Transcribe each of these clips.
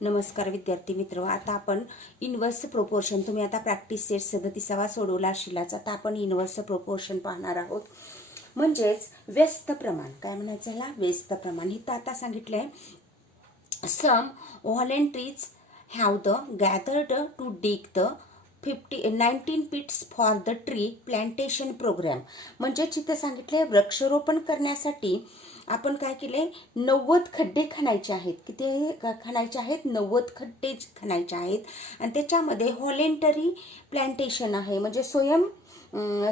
नमस्कार विद्यार्थी मित्र, आता आपण इनवर्स प्रोपोर्शन, तुम्ही आता प्रॅक्टिस सेट 37वा सोडवला शिलाचा, आता आपण इनवर्स प्रोपोर्शन पाहणार आहोत. म्हणजेच व्यस्त प्रमाण. काय म्हणायचं ह्याला? व्यस्त प्रमाण. इथं आता सांगितलंय some volunteers have the gathered to dig the 19 pits for the tree plantation program. म्हणजे चित्र सांगितले वृक्षारोपण करण्यासाठी आपण काय केले, 90 खड्डे खणायचे आहेत. किती खणायचे आहेत? 90 खड्डे खणायचे आहेत. आणि त्याच्यामध्ये व्हॉलेंटरी प्लांटेशन आहे, म्हणजे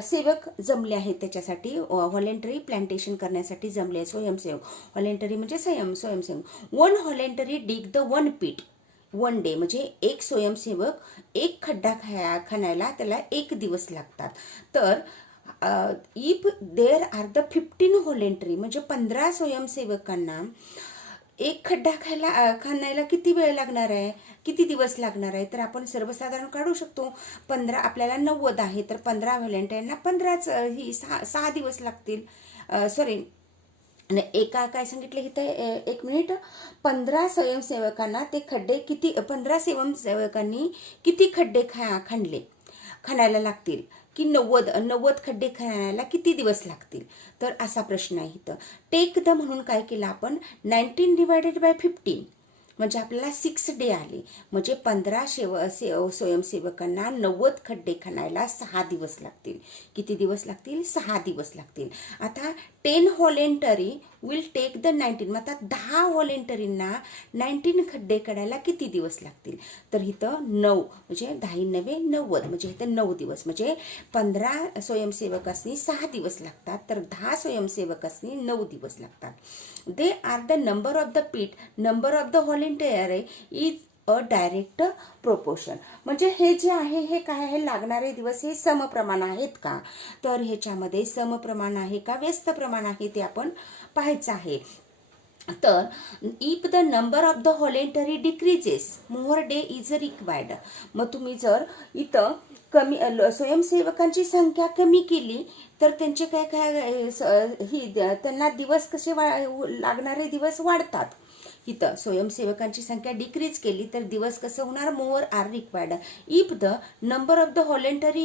सेवक जमले आहेत. त्याच्यासाठी व्हॉलेंटरी प्लांटेशन करण्यासाठी जमले स्वयंसेवक. व्हॉलेंटरी म्हणजे स्वयंसेवक. 1 व्हॉलेंटरी डिग द 1 पीट 1 डे, म्हणजे एक स्वयंसेवक एक खड्डा खणायला त्याला 1 दिवस लागतात. तर if there are the 15 voluntary, म्हणजे 15 स्वयंसेवकांना एक खड्डा खणायला किती वेळ लागणार आहे, किती दिवस लागणार आहे? तर आपण सर्वसाधारण काढू शकतो. 15 आपल्याला 90 आहे, तर 15 व्हॉलेंटरीना 6 दिवस लागतील. सॉरी, एका काय सांगितलं इथे, 1 मिनिट. 15 स्वयंसेवकांना ते खड्डे किती, 15 स्वयंसेवकांनी किती खड्डे खणायला लागतील, की 90 खड्डे खणायला किती दिवस लागतील? तर असा प्रश्न आहे इथं. टेक द म्हणून काय केलं आपण, 19 डिवायडेड बाय 15, म्हणजे आपल्याला 6 डे आले. म्हणजे 15 स्वयंसेवकांना 90 खड्डे खणायला 6 दिवस लागतील. किती दिवस लागतील? 6 दिवस लागतील. आता 10 व्हॉलेंटरी विल टेक द 19, मग आता 10 व्हॉलेंटरींना 19 खड्डे काढायला किती दिवस लागतील? तर इथं 9, म्हणजे 10 9 90, म्हणजे इथं 9 दिवस. म्हणजे 15 स्वयंसेवकांनी 6 दिवस लागतात, तर 10 स्वयंसेवकांनी 9 दिवस लागतात. They are the number of the pit, number of the volunteer is a direct proportion. म्हणजे हे जे आहे हे काय आहे, लागणारे दिवस हे समप्रमाण आहेत का? तर ह्याच्यामध्ये समप्रमाण आहे का व्यस्त प्रमाण आहे ते आपण पाहायचं आहे. तर if the number of the voluntary decreases more day is required. मग तुम्ही जर इथं कमी स्वयंसेवकांची संख्या कमी केली तर त्यांचे त्यांना दिवस कसे लागणारे दिवस वाढतात. इथं स्वयंसेवकांची संख्या डिक्रीज केली तर दिवस कसं होणार, more are required. If the number of the voluntary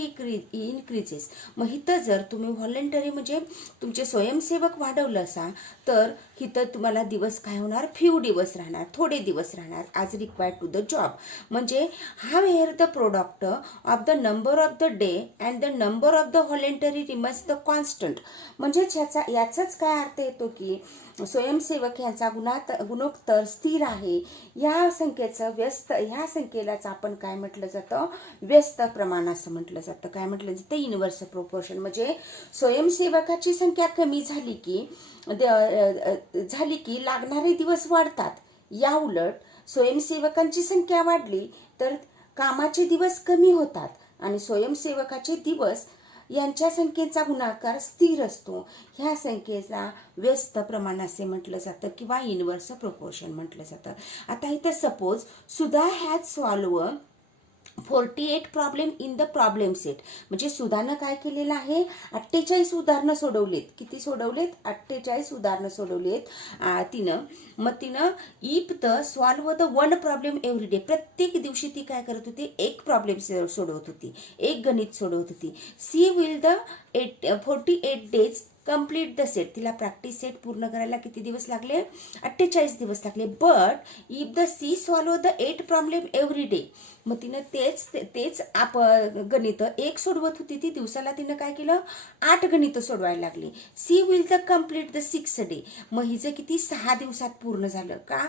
increases. मग इथं जर तुम्ही व्हॉलेंटरी म्हणजे तुमचे स्वयंसेवक वाढवलं असा तर इथं तुम्हाला दिवस काय होणार, फ्यू दिवस राहणार, थोडे दिवस राहणार, आज रिक्वायर्ड टू द जॉब. म्हणजे how here the product of the number of the day and the number of the voluntary remains the constant. म्हणजेच याचाच काय अर्थ येतो की स्वयंसेवक यांचा गुणोत्तर स्थिर आहे. या संख्येचं ह्या संख्येलाच आपण काय म्हटलं जातं, व्यस्त प्रमाण असं म्हटलं जातं. काय म्हटलं जातं, इनवर्स प्रोपोर्शन. म्हणजे स्वयंसेवकाची संख्या कमी झाली की लागणारे दिवस वाढतात. या उलट स्वयंसेवकांची संख्या वाढली तर कामाचे दिवस कमी होतात आणि स्वयंसेवकाचे दिवस यांच्या संख्येचा गुणाकार स्थिर असतो. ह्या संख्येला व्यस्त प्रमाण असे म्हटलं जातं किंवा इनवर्स प्रोपोर्शन म्हटलं जातं. आता इथं suppose Sudha has solve 48 problem in the problem set. म्हणजे सुधानं काय केलेलं आहे, 48 उदाहरणं सोडवलेत. किती सोडवलेत? 48 उदाहरणं सोडवलेत तिनं. मग तिनं if the solve the 1 problem every day, प्रत्येक दिवशी ती काय करत होती, एक प्रॉब्लेम सोडवत होती, एक गणित सोडवत होती. She will the 48 days complete the set. तिला प्रॅक्टिस सेट पूर्ण करायला किती दिवस लागले? 48 दिवस लागले. But if the she solve the 8 problem every day, मग तिनं तेच गणित एक सोडवत होती ती, दिवसाला तिनं काय केलं, 8 गणित सोडवायला लागली. She will the complete the 6 day. मग हिचं किती, 6 दिवसात पूर्ण झालं का?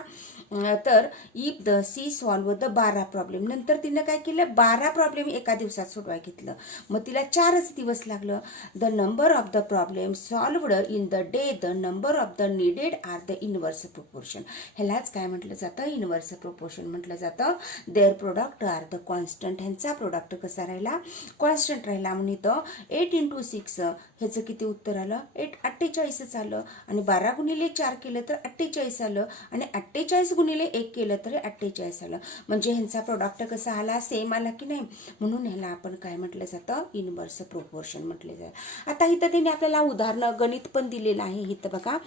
तर if the she solve the 12 problem, नंतर तिनं काय केलं, 12 प्रॉब्लेम एका दिवसात सोडवाय घेतलं. मग तिला 4च दिवस लागलं. The number of the problem solved in the day the number of the needed are the inverse proportion. ह्यालाच काय म्हटलं जातं, इनवर्स प्रोपोर्शन म्हटलं जातं. Their product are the constant. ह्यांचा प्रोडक्ट कसा राहिला, कॉन्स्टंट राहिला. म्हणून इथं 8 × 6 ह्याचं किती उत्तर आलं, 48च आलं. आणि 12 × 4 केलं तर 48 आलं. आणि 48 × 1 केलं तर 48 आलं. म्हणजे ह्यांचा प्रोडक्ट कसा आला, सेम आला की नाही. म्हणून ह्याला आपण काय म्हटलं जातं, इनवर्स प्रोपोर्शन म्हटलं जातं. आता इथं त्यांनी आपल्याला उदाहरणं गणित पण दिलेलं आहे. इथं बघा,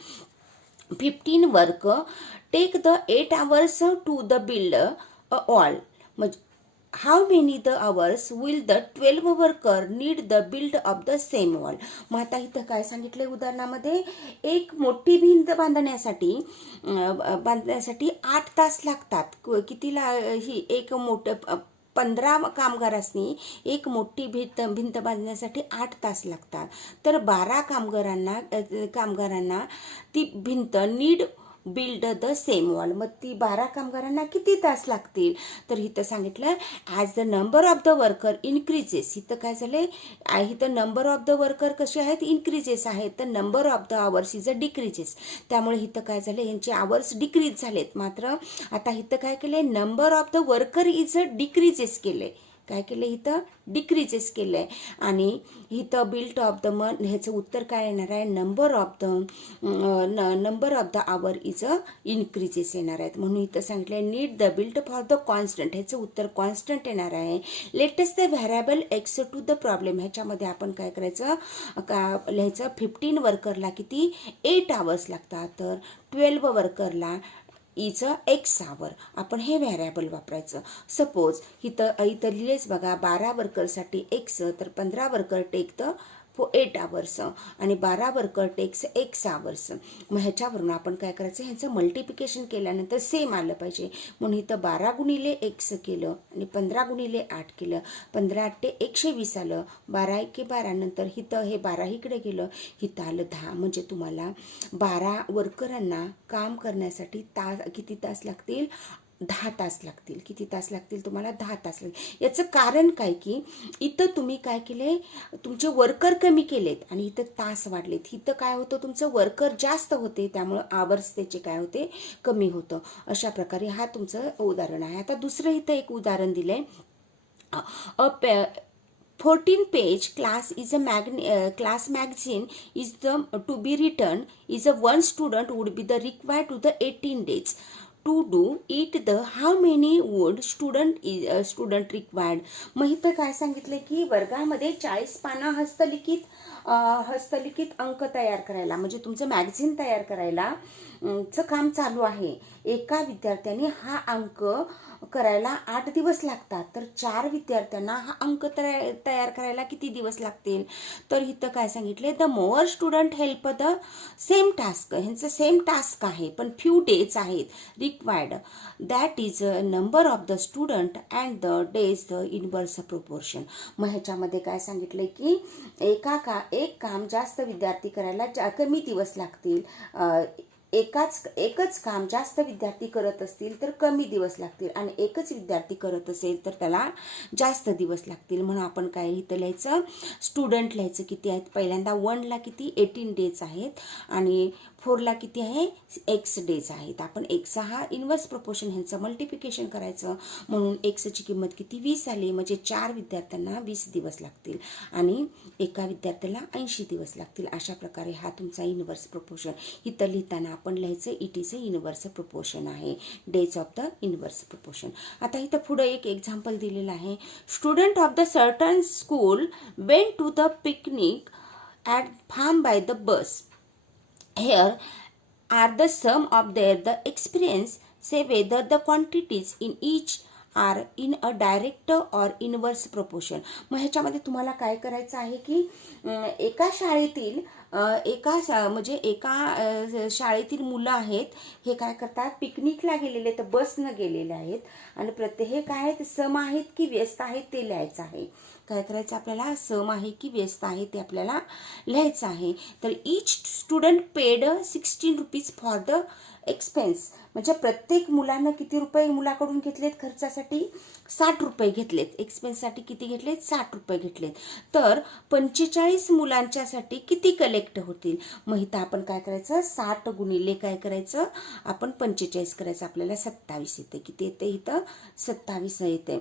15 work take the 8 hours to the build a wall. म्हणजे how many the hours will the 12 worker need the build of the same wall. मग आता इथं काय सांगितलंय उदाहरणामध्ये, एक मोठी भिंत बांधण्यासाठी 8 तास लागतात. कितीला ही एक मोठं 15 कामगारांनी एक मोठी भिंत बांधण्यासाठी 8 तास लागतात. तर 12 कामगारांना ती भिंत need build the same wall. मग ती 12 कामगारांना किती तास लागतील? तर इथं सांगितलं as the number of the worker increases. इथं काय झालंय, इथं नंबर ऑफ द वर्कर कसे आहेत, इन्क्रीजेस आहेत. तर number of the hours is a decreases. त्यामुळे इथं काय झालं, यांचे आवर्स डिक्रीज झालेत. मात्र आता इथं काय केलंय, number of the worker is a decreases केले. काय केलं, इथं डिक्रीजेस केलंय. आणि इथं बिल्ट ऑफ द मंथ, ह्याचं उत्तर काय येणार आहे, number of the hour is a increases येणार आहेत. म्हणून इथं सांगितलंय need the built for the constant, ह्याचं उत्तर कॉन्स्टंट येणार आहे. Latest the variable x to the problem. ह्याच्यामध्ये आपण काय करायचं, लिहायचं 15 वर्करला किती 8 hours लागतात, तर 12 वर्करला इज एक्स आवर. आपण हे व्हॅरिएबल वापरायचं. सपोज इथं लिहिलेच बघा, 12 वर्करसाठी एक्स, तर 15 वर्कर टेक द 8 hours आणि 12 वर्कर टेक्स एक्स आवर्स. मग ह्याच्यावरून आपण काय करायचं, ह्याचं मल्टिप्लिकेशन केल्यानंतर सेम आलं पाहिजे. म्हणून इथं 12 गुणिले एक्स केलं आणि 15 गुणिले 8 केलं. 15 8 120 आलं. 12 1 12. नंतर इथं हे 12 इकडे गेलं, इथं आलं 10. म्हणजे तुम्हाला 12 वर्करांना काम करण्यासाठी किती तास लागतील, 10 तास लागतील. किती तास लागतील तुम्हाला, 10 तास लागतील. याचं कारण काय की इथं तुम्ही काय केले, तुमचे वर्कर कमी केलेत आणि इथं तास वाढलेत. इथं काय होतं, तुमचं वर्कर जास्त होते, त्यामुळं आवर्स त्याचे काय होते, कमी होतं. अशा प्रकारे हा तुमचं उदाहरण आहे. आता दुसरं इथं एक उदाहरण दिलंय. 14 page class magazine is to be written is a one student would be the required to the 18 days. To do it the how many would student required. मग इथं काय सांगितलं की वर्गामध्ये 40 पानं हस्तलिखित अंक तयार करायला, म्हणजे तुमचं मॅगझिन तयार करायला चं काम चालू आहे. एका विद्यार्थ्याने हा अंक करायला 8 दिवस लागतात. तर 4 विद्यार्थ्यांना हा अंक तयार करायला किती दिवस लागतील? तर इथं काय सांगितले, the mower student help the same task. ह्यांचं सेम टास्क आहे पण फ्यू डेज आहेत required. That is number of the student and the days the inverse proportion. मग ह्याच्यामध्ये काय सांगितलंय की एक काम जास्त विद्यार्थी करायला कमी दिवस लागतील. एकच काम जास्त विद्यार्थी करत असतील तर कमी दिवस लागतील आणि एकच विद्यार्थी करत असेल तर त्याला जास्त दिवस लागतील. म्हणून आपण काय इथं लिहायचं, स्टुडंट लिहायचं किती आहेत. पहिल्यांदा 1ला किती 18 डेज आहेत आणि 4ला किती आहे एक्स डेज आहेत. आपण एक्स हा इन्व्हर्स प्रोपोर्शन ह्यांचं मल्टिप्लिकेशन करायचं. म्हणून एक्सची किंमत किती 20 आली. म्हणजे 4 विद्यार्थ्यांना 20 दिवस लागतील आणि एका विद्यार्थ्याला 80 दिवस लागतील. अशा प्रकारे हा तुमचा इन्व्हर्स प्रोपोर्शन. इथं लिहिताना आपण लिहायचं it is a inverse proportion आहे, days of the inverse proportion. आता इथं पुढे एक एक्झाम्पल दिलेलं आहे. Student of the certain school went to the picnic at farm by the bus. Here are the sum of the experience. Say whether the quantities in each are in a direct or inverse proportion. मग ह्याच्यामध्ये तुम्हाला काय करायचं आहे की एका शाळेतील मुलं आहेत, हे काय करतात, पिकनिकला गेलेले तर बसनं गेलेले आहेत आणि हे काय आहेत, सम आहेत की व्यस्त आहेत ते लिहायचं आहे. काय करायचं आपल्याला, सम आहे की व्यस्त आहे ते आपल्याला लिहायचं आहे. तर each student paid 16 rupees for the expense. म्हणजे प्रत्येक मुलानं किती रुपये मुलाकडून घेतलेत खर्चासाठी, 60 रुपये घेतलेत. एक्सपेन्ससाठी किती घेतलेत, 60 रुपये घेतलेत. तर 45 मुलांच्यासाठी किती कलेक्ट होतील. मग इथं आपण काय करायचं, 60 गुणिले काय करायचं आपण 45 करायचं. आपल्याला 27 येते. किती येते इथं 27 येते,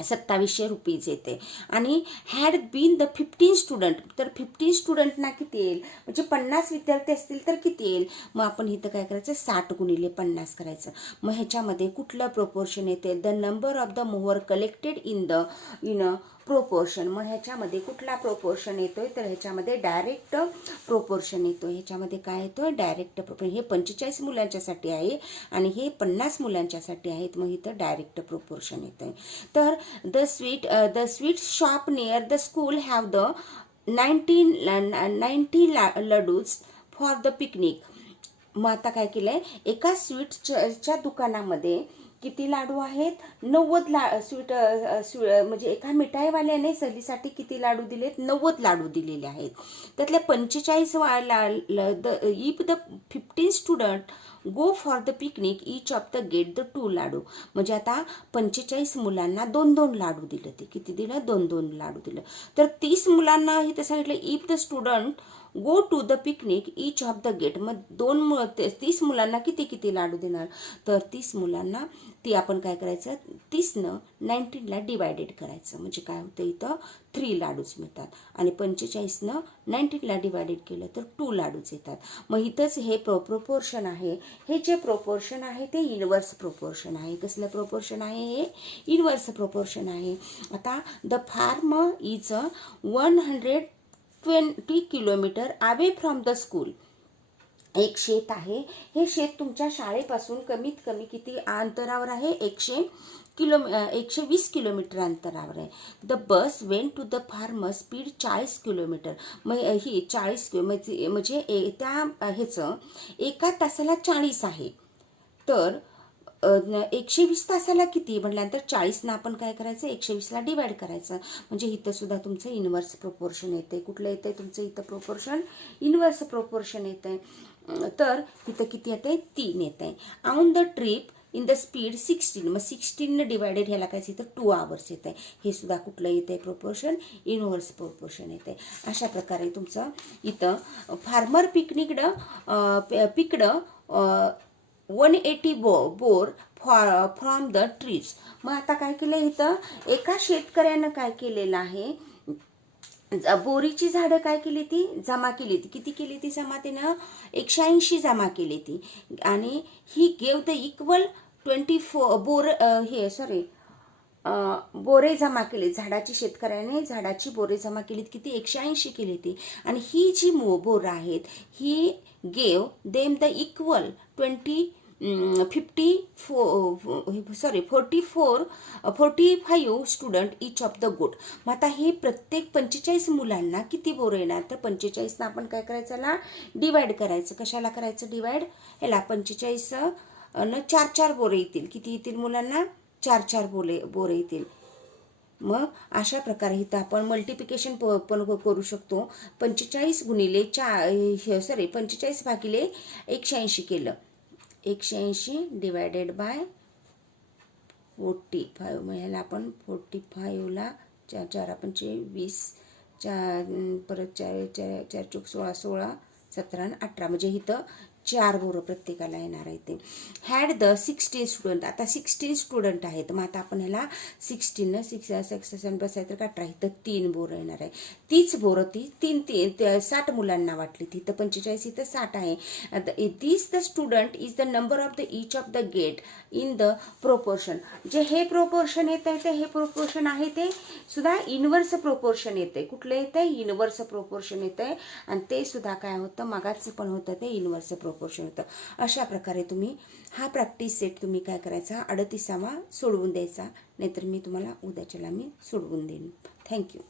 2700 रुपीज येते. आणि हॅड बीन द 15 स्टुडंट, तर 15 स्टुडंटना किती येईल, म्हणजे 50 विद्यार्थी असतील तर किती येईल. मग आपण इथं काय करायचं 60 गुणिले 50 करायचं. मग ह्याच्यामध्ये कुठलं प्रोपोर्शन येते, the number of the mower collected in proportion. मग ह्याच्यामध्ये कुठला प्रोपोर्शन येतोय तर ह्याच्यामध्ये डायरेक्ट प्रोपोर्शन येतोय. ह्याच्यामध्ये काय येतोय डायरेक्ट प्रोपोर्शन. हे 45 मुलांच्यासाठी आहे आणि हे 50 मुलांच्यासाठी आहेत. मग इथं डायरेक्ट प्रोपोर्शन येतंय. तर the sweet shop near the school have the 90 ladoos for the picnic. मग आता काय केलंय एका स्वीटच्या दुकानामध्ये किती लाडू आहेत 90 स्वीट म्हणजे एका मिठाईवाल्याने सहलीसाठी किती लाडू दिलेत 90 लाडू दिलेले आहेत. त्यातले 45 if the 15 student go for the picnic each of the get the 2 लाडू. म्हणजे आता 45 मुलांना 2-2 लाडू दिलं. ते किती दिलं 2-2 लाडू दिलं. तर 30 मुलांना इथं सांगितलं if the student go to the picnic each of the gate. मग 30 मुलांना किती किती लाडू देणार तर 30 मुलांना ती आपण काय करायचं 30नं 19ला डिवायडेड करायचं. म्हणजे काय होतं इथं 3 लाडूच मिळतात आणि 45नं 19ला डिवायडेड केलं तर 2 लाडूच येतात. मग इथंच हे प्रोपोर्शन आहे. हे जे प्रोपोर्शन आहे ते इनवर्स प्रोपोर्शन आहे. कसलं प्रोपोर्शन आहे हे इनवर्स प्रोपोर्शन आहे. आता the farm is 120 kilometre away from the school. एक शेत आहे. हे शेत तुमच्या शाळेपासून कमीत कमी किती अंतरावर आहे 120 किलोमीटर अंतरावर आहे. The bus went to the farm speed 40 kilometre. मग ही 40 म्हणजे त्या ह्याचं एका तासाला 40 आहे. तर 120 तासाला किती म्हटल्यानंतर 40नं आपण काय करायचं 120ला डिवाइड करायचं. म्हणजे इथं सुद्धा तुमचं इनवर्स प्रोपोर्शन येते. कुठलं येतंय तुमचं इथं प्रोपोर्शन इनवर्स प्रोपोर्शन येतंय. तर इथं किती येतंय 3 येतंय. On the trip in the speed 16. मग 16 डिवायडेड ह्याला काय इथं 2 आवर्स येत आहे. हे सुद्धा कुठलं येतंय प्रोपोर्शन इनवर्स प्रोपोर्शन येते. अशा प्रकारे तुमचं इथं farmer picked 180 bore from the trees. मग आता काय केलं इथं एका शेतकऱ्यानं काय केलेलं आहे बोरीची झाडं काय केली ती जमा केली ती. किती केली ती जमा त्यानं 180 जमा केली ती. आणि ही गेव द इक्वल 24 बोरे जमा केली. शेतकऱ्याने झाडाची बोरे जमा केलीत किती 180 केली ती. आणि ही जी बोरं आहेत he gave them the equal 45 student each of the good. मग आता हे प्रत्येक 45 मुलांना किती बोरं येणार तर 45नं आपण काय करायचं डिवाइड करायचं. कशाला करायचं डिवाइड ह्याला 45 न 4 बोरं येतील. किती येतील मुलांना 4 बोरं येतील. मग अशा प्रकारे इथं आपण मल्टिप्लिकेशन पण करू शकतो. 45 गुणिले 45 भागिले 180 केलं. 180 डिवायडेड बाय 45. मग ह्याला आपण 45ला 4 पंचे 20 परत 4 चूक 16 16 17 आणि 18 म्हणजे इथं 4 बोरं प्रत्येकाला येणार आहे. ते हॅड द 16 स्टुडंट. आता 16 स्टुडंट आहेत. मग आता आपण ह्याला 16 6 बसायचं का 18 इथं 3 बोरं येणार आहे. तीच बोरं ती 60 मुलांना वाटली. तिथं 45 इथं 60 आहे. This the student is the number of the each of the get in the proportion. जे हे प्रोपोर्शन येत आहे ते हे प्रोपोर्शन आहे ते सुद्धा इनवर्स प्रोपोर्शन येते. कुठलं येतंय इनवर्स प्रोपोर्शन येतंय. आणि ते सुद्धा काय होतं मागाचं पण होतं ते इनवर्स प्रोपोर्शन होतं. अशा प्रकारे तुम्ही हा प्रॅक्टिस सेट तुम्ही काय करायचा 38वा सोडवून द्यायचा. नाहीतर मी तुम्हाला उद्याच्याला मी सोडवून देईन. थँक्यू.